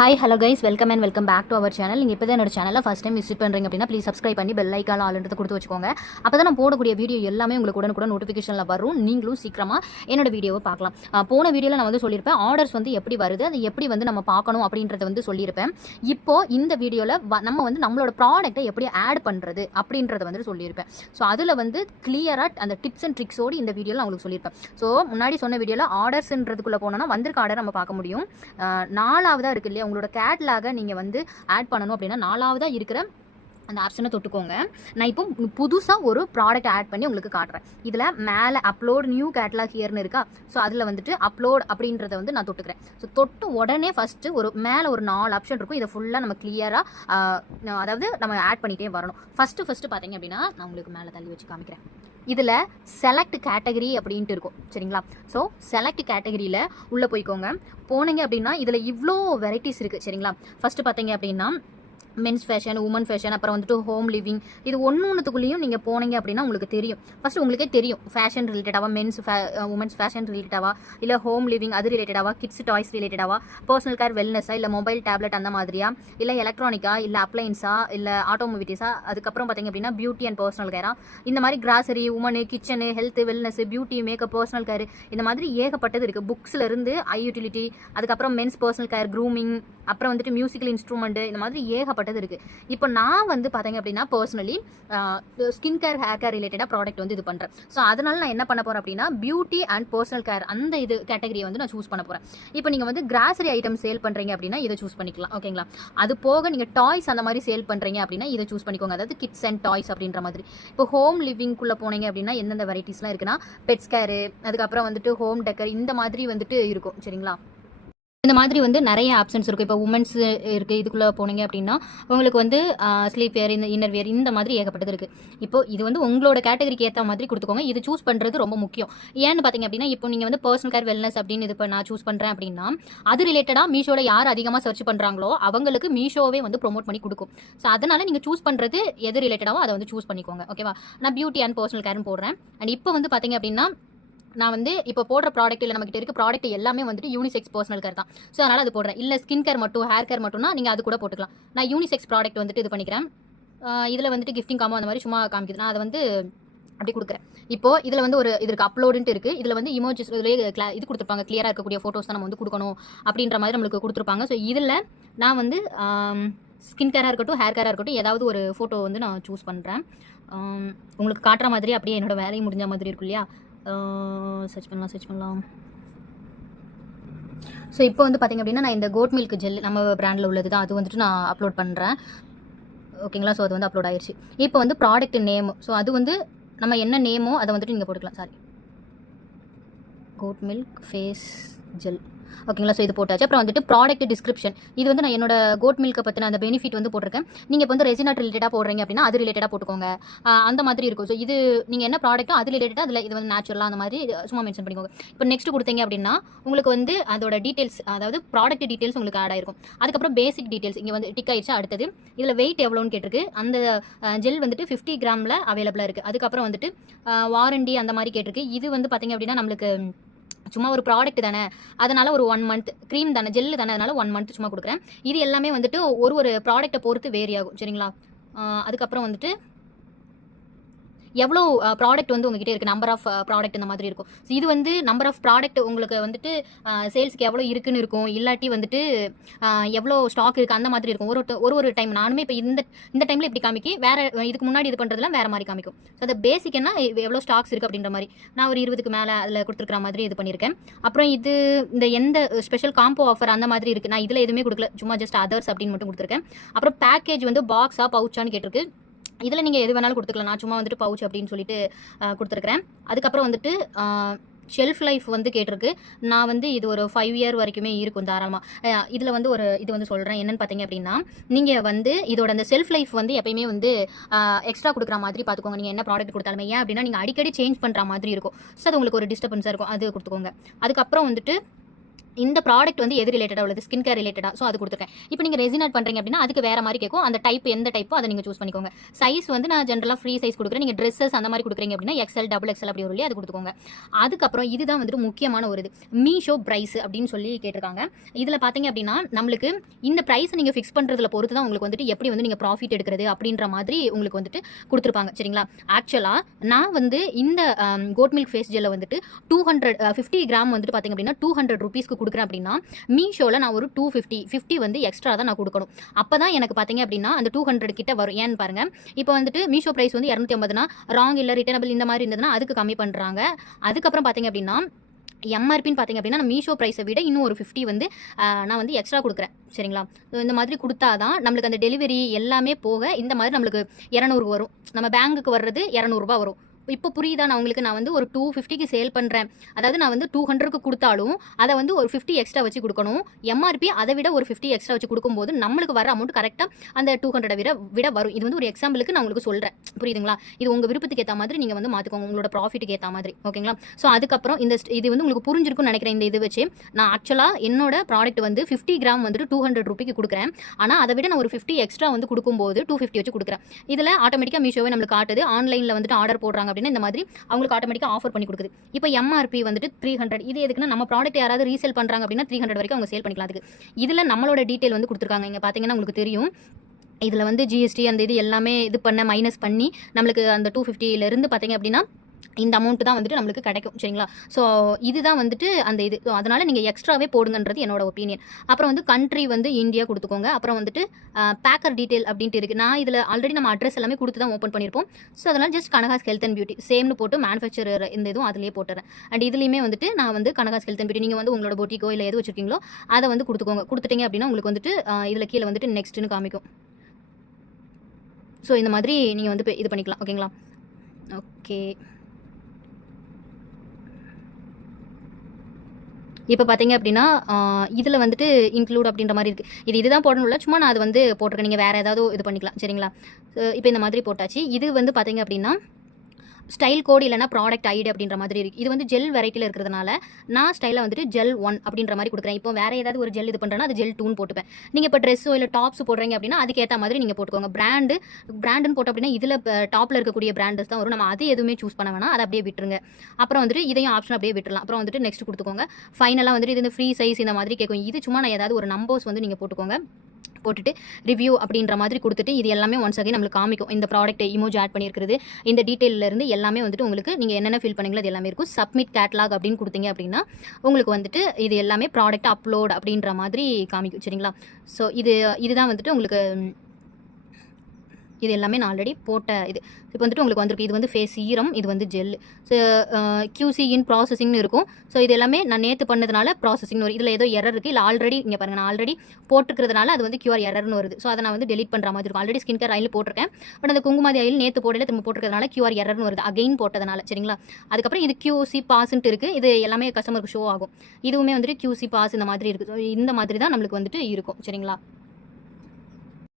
Hi hello guys welcome and welcome back to our channel. நீங்கள் இப்போ தான் என்னோட சேனலில் ஃபஸ்ட் டைம் விசிட் பண்ணுறீங்க அப்படின்னா ப்ளீஸ் சப்ஸ்கிரைப் பண்ணி பெல் ஐக்கான் ஆல்ன்றது கொடுத்து வச்சுக்கோங்க. அப்போ தான் நான் போடக்கூடிய வீடியோ எல்லாமே உங்களுக்கு உடனுக்குடன் நோட்டிஃபிகேஷனில் வரும். நீங்களும் சீக்கிரமாக என்னோட வீடியோவை பார்க்கலாம். போன வீடியோவில் நான் வந்து சொல்லியிருப்பேன் ஆர்டர்ஸ் வந்து எப்படி வருது, அது எப்படி வந்து நம்ம பார்க்கணும் அப்படின்றத வந்து சொல்லியிருப்பேன். இப்போது இந்த வீடியோவில் நம்ம வந்து நம்மளோட ப்ராடக்ட்டை எப்படி ஆட் பண்ணுறது அப்படின்றத வந்து சொல்லியிருப்பேன். ஸோ அதில் வந்து கிளியராக அந்த டிப்ஸ் அண்ட் ட்ரிக்ஸோடு இந்த வீடியோவில் நான் உங்களுக்கு சொல்லியிருப்பேன். ஸோ முன்னாடி சொன்ன வீடியோவில் ஆர்டர்ஸ்ன்றதுக்குள்ளே போனோன்னா வந்திருக்க ஆர்டர் நம்ம பார்க்க முடியும். நாலாவதாக இருக்குது இல்லையா, உங்களோட கேட்லாக நீங்கள் வந்து ஆட் பண்ணணும் அப்படின்னா நாலாவதாக இருக்கிற அந்த ஆப்ஷனை தொட்டுக்கோங்க. நான் இப்போ புதுசாக ஒரு ப்ராடக்ட் ஆட் பண்ணி உங்களுக்கு காட்டுறேன். இதில் மேலே அப்லோட் நியூ கேட்லாக் ஹியர்னு இருக்கா. ஸோ அதில் வந்துட்டு அப்லோட் அப்படின்றத வந்து நான் தொட்டுக்கிறேன். ஸோ தொட்டு உடனே ஃபஸ்ட்டு ஒரு மேலே ஒரு 4 ஆப்ஷன் இருக்கும். இதை ஃபுல்லாக நம்ம கிளியராக அதாவது நம்ம ஆட் பண்ணிகிட்டே வரணும். ஃபஸ்ட்டு பார்த்தீங்க அப்படின்னா நான் உங்களுக்கு மேலே தள்ளி வச்சு காமிக்கிறேன். இதில் செலக்ட் கேட்டகரி அப்படின்ட்டு இருக்கும் சரிங்களா. ஸோ செலக்ட் கேட்டகரியில் உள்ளே போய்க்கோங்க. போனீங்க அப்படின்னா இதில் இவ்வளோ வெரைட்டிஸ் இருக்குது சரிங்களா. ஃபஸ்ட்டு பார்த்தீங்க அப்படின்னா மென்ஸ் ஃபேஷன், உமன் ஃபேஷன், அப்புறம் வந்துட்டு ஹோம் லிவிங், இது ஒன்றுத்துக்குள்ளேயும் நீங்கள் போனீங்க அப்படின்னா உங்களுக்கு தெரியும். ஃபஸ்ட்டு உங்களுக்கே தெரியும் ஃபேஷன் ரிலேட்டடாவா, உமன்ஸ் ஃபேஷன் ரிலேட்டடாவா, இல்லை ஹோம் லிவிங் அது ரிலேட்டடாவா, கிட்ஸ் டாய்ஸ் ரிலேட்டடாவா, பர்சனல் கேர் வெல்னஸா, இல்லை மொபைல் டேப்லெட் அந்த மாதிரியா, இல்லை எலக்ட்ரானிக்கா, இல்லை அப்ளைன்ஸா, இல்லை ஆட்டோமொபிலிட்டிஸா, அதுக்கப்புறம் பார்த்தீங்க அப்படின்னா பியூட்டி அண்ட் பர்சனல் கேரா, இந்த மாதிரி grocery, woman, kitchen, health, wellness, beauty, makeup, personal care, இந்த மாதிரி ஏகப்பட்டது இருக்குது. புக்ஸ்லேருந்து ஐ யூட்டிலிட்டி, அதுக்கப்புறம் மென்ஸ் பர்சனல் கேர், க்ரூமிங், அப்புறம் வந்துட்டு மியூசிக்கல் இன்ஸ்ட்ருமெண்ட், இந்த மாதிரி ஏகப்பட்டது இருக்குது. இப்போ நான் வந்து பார்த்தீங்க அப்படின்னா personally skin care, hair care ரிலேட்டடாக ப்ராடக்ட் வந்து இது பண்ணுறேன். ஸோ அதனால நான் என்ன பண்ண போகிறேன் அப்படின்னா பியூட்டி அண்ட் பர்சனல் கேர் அந்த இது கேட்டகரியை வந்து நான் சூஸ் பண்ண போகிறேன். இப்போ நீங்கள் வந்து கிராசரி ஐட்டம் சேல் பண்ணுறீங்க அப்படின்னா இதை சூஸ் பண்ணிக்கலாம் ஓகேங்களா. அது போக நீங்கள் டாய்ஸ் அந்த மாதிரி சேல் பண்ணுறீங்க அப்படின்னா இதை சூஸ் பண்ணிக்கோங்க. அதாவது கிட்ஸ் அண்ட் டாய்ஸ் அப்படின்ற மாதிரி. இப்போ ஹோம் லிவிங்குள்ளே போனீங்க அப்படின்னா எந்தெந்த வெரைட்டிஸ்லாம் இருக்குன்னா பெட்ஸ் கேரு, அதுக்கப்புறம் வந்துட்டு ஹோம் டெக்கர், இந்த மாதிரி வந்துட்டு இருக்கும் சரிங்களா. இந்த மாதிரி வந்து நிறைய ஆப்ஷன்ஸ் இருக்குது. இப்போ உமன்ஸ் இருக்குது, இதுக்குள்ளே போனீங்க அப்படின்னா உங்களுக்கு வந்து ஸ்லீப் வேர், இந்த இன்னர் வேர், இந்த மாதிரி ஏகப்பட்டது இருக்குது. இப்போ இது வந்து உங்களோட கேட்டகரிக்கு ஏற்ற மாதிரி கொடுத்துக்கோங்க. இது சூஸ் பண்ணுறது ரொம்ப முக்கியம். ஏன்னு பார்த்தீங்க அப்படின்னா இப்போ நீங்கள் வந்து பர்சனல் கேர் வெல்னஸ் அப்படின்னு இது இப்போ நான் சூஸ் பண்ணுறேன் அப்படின்னா அது ரிலேட்டடாக மீஷோவில் யார் அதிகமாக சர்ச் பண்ணுறாங்களோ அவங்களுக்கு மீஷோவே வந்து ப்ரொமோட் பண்ணி கொடுக்கும். ஸோ அதனால் நீங்கள் சூஸ் பண்ணுறது எது ரிலேட்டடாவோ அதை வந்து சூஸ் பண்ணிக்கோங்க ஓகேவா. நான் பியூட்டி அண்ட் பர்சனல் கேர்னு போடுறேன். அண்ட் இப்போ வந்து பார்த்தீங்க அப்படின்னா நான் வந்து இப்போ போடுற ப்ராடக்ட் இல்லை நம்மகிட்ட இருக்க ப்ராடக்ட் எல்லாமே வந்துட்டு யூனிசெக்ஸ் பர்சனல் கேர் தான். ஸோ அதனால் அது போடுறேன். இல்லை ஸ்கின் கேர் மட்டும், ஹேர் கேர் மட்டும்னா நீங்கள் அது கூட போட்டுக்கலாம். நான் யூனிசெக்ஸ் ப்ராடக்ட் வந்துட்டு இது பண்ணிக்கிறேன். இதில் வந்துட்டு கிஃப்டிங் காமோ அந்த மாதிரி சும்மா காமிக்குது. நான் அதை வந்து அப்படி கொடுக்குறேன். இப்போ இதில் வந்து ஒரு இதற்கு அப்லோடுன்ட்டு இருக்குது. இதில் வந்து இமோஜிஸ் இதுலேயே இது கொடுத்துருப்பாங்க. கிளியராக இருக்கக்கூடிய ஃபோட்டோஸ் தான் நம்ம வந்து கொடுக்கணும் அப்படின்ற மாதிரி நம்மளுக்கு கொடுத்துருப்பாங்க. ஸோ இதில் நான் வந்து ஸ்கின் கேராக இருக்கட்டும், ஹேர் கேராக இருக்கட்டும், ஏதாவது ஒரு ஃபோட்டோ வந்து நான் சூஸ் பண்ணுறேன். உங்களுக்கு காட்டுற மாதிரி அப்படியே என்னோடய வேலையை முடிஞ்ச மாதிரி இருக்கும் இல்லையா. சர்ச் பண்ணலாம். ஸோ இப்போ வந்து பார்த்திங்க அப்படின்னா நான் இந்த கோட் மில்க் ஜெல் நம்ம பிராண்டில் உள்ளது தான், அது வந்துட்டு நான் அப்லோட் பண்ணுறேன் ஓகேங்களா. ஸோ அது வந்து அப்லோட் ஆயிடுச்சு. இப்போ வந்து ப்ராடக்ட் நேம், ஸோ அது வந்து நம்ம என்ன நேமோ அதை வந்துட்டு நீங்கள் போட்டுக்கலாம். Sorry, goat milk face gel ஓகேங்களா. ஸோ இது போட்டாச்சு. அப்புறம் வந்துட்டு ப்ராடக்ட் டிஸ்கிரிப்ஷன், இது வந்து நான் என்னோட கோட் மில்கை பற்றின அந்த பெனிஃபிட் வந்து போட்டிருக்கேன். நீங்கள் இப்போ வந்து ரெசினாட் ரிலேட்டடாக போடுறீங்க அப்படின்னா அது ரிலேட்டடாக போட்டுக்கோங்க. அந்த மாதிரி இருக்கும். ஸோ இது நீங்கள் என்ன ப்ராடக்ட்டோ அது ரிலேட்டடாக அதில் இது வந்து நேச்சுரலாக அந்த மாதிரி சும்மா மென்ஷன் பண்ணிக்கோங்க. இப்போ நெக்ஸ்ட் கொடுத்தீங்க அப்படின்னா உங்களுக்கு வந்து அதோட டீட்டெயில்ஸ், அதாவது ப்ராடக்ட் டீட்டெயில்ஸ் உங்களுக்கு ஆட் ஆயிருக்கும். அதுக்கப்புறம் பேசிக் டீட்டெயில்ஸ் இங்கே வந்து டிக் ஆயிடுச்சு. அடுத்தது இதில் வெயிட் எவ்வளோன்னு கேட்டிருக்கு. அந்த ஜெல் வந்துட்டு 50 கிராமில் அவைலபிளாக இருக்குது. அதுக்கப்புறம் வந்துட்டு வாரண்டி அந்த மாதிரி கேட்டிருக்கு. இது வந்து பார்த்திங்க அப்படின்னா நம்மளுக்கு சும்மா ஒரு ப்ராடக்ட் தானே, அதனால் ஒரு 1 மந்த், க்ரீம் தானே, ஜெல்லு தானே, அதனால் 1 மந்த் சும்மா கொடுக்குறேன். இது எல்லாமே வந்துட்டு ஒரு ப்ராடக்ட்டை பொறுத்து வேரி ஆகும் சரிங்களா. அதுக்கப்புறம் வந்துட்டு எவ்வளோ ப்ராடக்ட் வந்து உங்ககிட்ட இருக்குது, நம்பர் ஆஃப் ப்ராடக்ட் இந்த மாதிரி இருக்கும். ஸோ இது வந்து நம்பர் ஆஃப் ப்ராடக்ட் உங்களுக்கு வந்துட்டு சேல்ஸுக்கு எவ்வளோ இருக்குன்னு இருக்கும், இல்லாட்டி வந்துட்டு எவ்வளோ ஸ்டாக் இருக்குது அந்த மாதிரி இருக்கும். ஒரு டைம் நானுமே இப்போ இந்த டைமில் இப்படி காமிக்கி வேறு இதுக்கு முன்னாடி இது பண்ணுறதுலாம் வேறு மாதிரி காமிக்கும். ஸோ அது பேசிக்னா எவ்வளோ ஸ்டாக்ஸ் இருக்குது அப்படின்ற மாதிரி நான் ஒரு 20க்கு மேலே அதில் கொடுத்துருக்குற மாதிரி இது பண்ணியிருக்கேன். அப்புறம் இது இந்த எந்த ஸ்பெஷல் காம்போ ஆஃபர் அந்த மாதிரி இருக்குது. நான் இதில் எதுவுமே கொடுக்கல, சும்மா ஜஸ்ட் அதர்ஸ் அப்படின்னு மட்டும் கொடுத்துருக்கேன். அப்புறம் பேக்கேஜ் வந்து பாக்ஸாக பவுச்சான்னு கேட்டிருக்கு. இதில் நீங்கள் எது வேணாலும் கொடுத்துக்கலாம். நான் சும்மா வந்துட்டு பவுச் அப்படின்னு சொல்லிட்டு கொடுத்துருக்குறேன். அதுக்கப்புறம் வந்துட்டு ஷெல்ஃப் லைஃப் வந்து கேட்டிருக்கு. நான் வந்து இது ஒரு 5 இயர் வரைக்குமே இருக்கும் தாராளமாக. இதில் வந்து ஒரு இது வந்து சொல்கிறேன் என்னென்னு பார்த்தீங்க அப்படின்னா நீங்கள் வந்து இதோட அந்த செல்ஃப் லைஃப் வந்து எப்பயுமே வந்து எக்ஸ்ட்ரா கொடுக்குற மாதிரி பார்த்துக்கோங்க. நீங்கள் என்ன ப்ராடக்ட் கொடுத்தாலுமே, ஏன் அப்படின்னா நீங்கள் அடிக்கடி சேஞ்ச் பண்ணுற மாதிரி இருக்கும். ஸோ அது உங்களுக்கு ஒரு டிஸ்டர்பன்ஸாக இருக்கும், அது கொடுத்துக்கோங்க. அதுக்கப்புறம் வந்துட்டு இந்த ப்ராடக்ட் வந்து எது ரிலேட்டடாக உள்ளது, ஸ்கின் கேர் ரிலேட்டடாக, ஸோ அது கொடுத்துருக்கேன். இப்போ நீங்கள் ரெசின் ஆட் பண்ணுறீங்க அப்படின்னா அதுக்கு வேறு மாதிரி கேட்கும். அந்த டைப் எந்த டைப்போ அதை நீங்கள் சூஸ் பண்ணிக்கோங்க. சைஸ் வந்து நான் ஜென்ரலாக ஃப்ரீ சைஸ் கொடுக்குறேன். நீங்கள் ட்ரெஸ்ஸஸ் அந்த மாதிரி கொடுக்குறீங்க அப்படின்னா XL XXL அப்படி ஒரு அது கொடுத்துக்கோங்க. அதுக்கப்புறம் இதுதான் வந்துட்டு முக்கியமான ஒரு இது, மீஷோ ப்ரைஸ் அப்படின்னு சொல்லி கேட்டிருக்காங்க. இதில் பார்த்தீங்க அப்படின்னா நம்மளுக்கு இந்த ப்ரைஸை நீங்கள் ஃபிக்ஸ் பண்ணுறதுல பொறுத்து தான் உங்களுக்கு வந்துட்டு எப்படி வந்து நீங்கள் ப்ராஃபிட் எடுக்கிறது அப்படின்ற மாதிரி உங்களுக்கு வந்துட்டு கொடுத்துருப்பாங்க. சரிங்களா? ஆக்சுவலாக நான் வந்து இந்த கோட் மில்க் ஃபேஸ் ஜெல்லை வந்துட்டு 250 கிராம் வந்துட்டு பார்த்தீங்க அப்படின்னா 200 ரூபீஸ்க்கு கொடுக்குறேன் அப்படின்னா மீஷோவில் நான் ஒரு 250 வந்து எக்ஸ்ட்ரா தான் நான் கொடுக்கணும். அப்போ தான் எனக்கு பார்த்தீங்க அப்படின்னா அந்த 200 கிட்ட வரும். ஏன்னு பாருங்கள், இப்போ வந்துட்டு மீஷோ ப்ரைஸ் வந்து 250னா ராங் இல்லை ரிட்டர்னபிள் இந்த மாதிரி இருந்ததுன்னா அதுக்கு கம்மி பண்ணுறாங்க. அதுக்கப்புறம் பார்த்தீங்க அப்படின்னா எம்ஆர்பின்னு பார்த்தீங்க அப்படின்னா நான் மீஷோ ப்ரைஸை விட இன்னும் ஒரு 50 வந்து நான் வந்து எக்ஸ்ட்ரா கொடுக்குறேன். சரிங்களா? இந்த மாதிரி கொடுத்தா தான் நம்மளுக்கு அந்த டெலிவரி எல்லாமே போக இந்த மாதிரி நம்மளுக்கு 200 வரும். நம்ம பேங்குக்கு வர்றது 200 வரும். இப்போ புரியுதா? நான் உங்களுக்கு நான் வந்து ஒரு 250க்கு சேல் பண்ணுறேன், அதாவது நான் வந்து 200க்கு கொடுத்தாலும் அதை வந்து ஒரு 50 எக்ஸ்ட்ரா வச்சு கொடுக்கணும். எம்ஆர்பி அதை விட ஒரு 50 எக்ஸ்ட்ரா வச்சு கொடுக்கும்போது நம்மளுக்கு வர அமௌண்ட் கரெக்டாக அந்த 200 விட வரும். இது வந்து ஒரு எக்ஸாம்பிளுக்கு நான் உங்களுக்கு சொல்கிறேன். புரியுதுங்களா? இது உங்கள் விருப்பத்துக்கு ஏற்ற மாதிரி நீங்கள் வந்து மாற்றிக்கோங்க, உங்களோட ப்ராஃபிட்டுக்கு ஏற்ற மாதிரி. ஓகேங்களா? ஸோ அதுக்கப்புறம் இது வந்து உங்களுக்கு புரிஞ்சிருக்கும்னு நினைக்கிறேன். இந்த இது வச்சு நான் ஆக்சுவலாக என்னோட ப்ராடக்ட் வந்து 50 கிராம் வந்துட்டு 200 ரூபாய்க்கு கொடுக்குறேன். ஆனால் அதை விட நான் ஒரு 50 எக்ஸ்ட்ரா வந்து கொடுக்கும்போது 250 வச்சு கொடுக்குறேன். இதில் ஆட்டோமேட்டிக்காக மீஷோவே நம்மளுக்கு காட்டுது. ஆன்லைனில் வந்துட்டு ஆர்டர் போடுறாங்க அப்படின்னா இந்த மாதிரி அவங்களுக்கு ஆட்டோமேட்டிக்காக ஆஃபர் பண்ணி கொடுக்குது. இப்போ எம்ஆர்பி வந்துட்டு 300. இது எதுக்குன்னா நம்ம ப்ராடக்ட் யாராவது ரீசேல் பண்ணுறாங்க அப்படின்னா 300 வரைக்கும் அவங்க சேல் பண்ணிக்கலாம். அதுக்கு இதில் நம்மளோட டீட்டெயில் வந்து கொடுத்துருக்காங்க. இங்கே பார்த்தீங்கன்னா உங்களுக்கு தெரியும். இதில் வந்து ஜிஎஸ்டி அந்த இது எல்லாமே இது பண்ண மைனஸ் பண்ணி நம்மளுக்கு அந்த 250லேருந்து பார்த்தீங்க அப்படின்னா இந்த அமௌண்ட் தான் வந்துட்டு நம்மளுக்கு கிடைக்கும். சரிங்களா? ஸோ இதுதான் வந்துட்டு அந்த இது. ஸோ அதனால் நீங்கள் எக்ஸ்ட்ராவே போடுங்கன்றது என்னோட ஒப்பீனியன். அப்புறம் வந்து கண்ட்ரி வந்து இந்தியா கொடுத்துக்கோங்க. அப்புறம் வந்துட்டு பேக்கர் டீட்டெயில் அப்படின்ட்டு இருக்குது. நான் இதில் ஆல்ரெடி நம்ம அட்ரஸ் எல்லாமே கொடுத்து தான் ஓப்பன் பண்ணியிருப்போம். ஸோ அதனால் ஜஸ்ட் கனகாஸ் ஹெல்த் அண்ட் பியூட்டி சேம்னு போட்டு மேனுஃபேக்சரர் இந்த இதுவும் அதிலேயே போட்டுறேன். அண்ட் இதுலேயுமே வந்துட்டு நான் வந்து கனகாஸ் ஹெல்த் அண்ட் பியூட்டி நீங்கள் வந்து உங்களோட பொட்டிக்கோ இல்லை எது வச்சுருக்கீங்களோ அதை வந்து கொடுத்துக்கோங்க. கொடுத்துட்டீங்க அப்படின்னா உங்களுக்கு வந்துட்டு இதில் கீழே வந்துட்டு நெக்ஸ்ட்டுன்னு காமிக்கும். ஸோ இந்த மாதிரி நீங்கள் வந்து இது பண்ணிக்கலாம். ஓகேங்களா? ஓகே, இப்போ பார்த்தீங்க அப்படின்னா இதில் வந்துட்டு இன்க்ளூட் அப்படின்ற மாதிரி இருக்குது. இதுதான் போடணும்ல, சும்மா நான் அது வந்து போட்டிருக்கேன். நீங்கள் வேறு ஏதாவது இது பண்ணிக்கலாம். சரிங்களா? இப்போ இந்த மாதிரி போட்டாச்சு. இது வந்து பார்த்தீங்க அப்படின்னா ஸ்டைல் கோட் இல்லைனா ப்ராடக்ட் ஐடி அப்படின்ற மாதிரி இருக்குது. இது வந்து ஜெல் வெரைட்டியில் இருக்கிறதுனால நான் ஸ்டைலில் வந்துட்டு ஜெல் 1 அப்படின்ற மாதிரி கொடுக்குறேன். இப்போ வேறு ஏதாவது ஒரு ஜெல் இது பண்ணுறேன்னா அது ஜெல் 2ன்னு போட்டுப்பேன். நீங்கள் இப்போ ட்ரெஸ்ஸோ இல்லை டாப்ஸ் போடுறீங்க அப்படின்னா அதுக்கேற்ற மாதிரி நீங்கள் போட்டுக்கோங்க. பிராண்டுன்னு போட்டோம் அப்படின்னா இதில் டாப்பில் இருக்கக்கூடிய பிராண்டஸ் தான் வரும். நம்ம அது எதுவுமே சூஸ் பண்ண வேணாம், அதை அப்படியே விட்டுருங்க. அப்புறம் வந்துட்டு இதையும் ஆப்ஷன் அப்படியே விட்டுறலாம். அப்புறம் வந்துட்டு நெக்ஸ்ட் கொடுத்துக்கோங்க. ஃபைனலாக வந்துட்டு இது வந்து ஃப்ரீ சைஸ் இந்த மாதிரி கேட்கும். இது சும்மா நான் ஏதாவது ஒரு நம்பர்ஸ் வந்து நீங்கள் போட்டுக்கோங்க. போட்டுட்டு ரிவ்யூ அப்படின்ற மாதிரி கொடுத்துட்டு இது எல்லாமே ஒன்ஸ் அகைன் நம்மளுக்கு காமிக்கும். இந்த ப்ராடக்ட் இமோஜி ஆட் பண்ணியிருக்கிறது, இந்த டீட்டெயிலிருந்து எல்லாமே வந்துட்டு உங்களுக்கு நீங்கள் என்னென்ன ஃபில் பண்ணீங்களோ அது எல்லாமே இருக்கும். சப்மிட் கேட்லாக் அப்படின்னு கொடுத்தீங்க அப்படின்னா உங்களுக்கு வந்துட்டு இது எல்லாமே ப்ராடக்ட் அப்லோட் அப்படின்ற மாதிரி காமிக்கும். சரிங்களா? ஸோ இதுதான் வந்துட்டு உங்களுக்கு இது எல்லாமே நான் ஆல்ரெடி போட்ட இது. இப்போ வந்துட்டு உங்களுக்கு வந்திருக்கு. இது வந்து ஃபேஸ் சீரம், இது வந்து ஜெல். ஸோ QC இன் ப்ராசஸிங்னு இருக்கும். ஸோ இது எல்லாமே நான் நேற்று பண்ணதுனால ப்ராசஸிங்னு வரும். இதில் ஏதோ எரர் இருக்குது. இல்லை ஆல்ரெடி இங்கே பாருங்கள், நான் ஆல்ரெடி போட்டுக்கிறதுனால அது வந்து QR எரர்னு வருது. ஸோ அதை நான் வந்து டெலிட் பண்ணுற மாதிரி இருக்கும். ஆல்ரெடி ஸ்கின் கேர் ஆயில் போட்டிருக்கேன். பட் அந்த குங்குமாதி ஆயில் நேற்று போடல, திரும்ப போட்டுக்கிறதுனால QR எரர்னு வருது, அகைன் போட்டதுனால. சரிங்களா? அதுக்கப்புறம் இது QC பாஸ்ன்ட்டு இருக்குது. இது எல்லாமே கஸ்டமருக்கு ஷோ ஆகும். இதுவுமே வந்துட்டு QC பாஸ் இந்த மாதிரி இருக்குது. ஸோ இந்த மாதிரி தான் நம்மளுக்கு வந்துட்டு இருக்கும். சரிங்களா?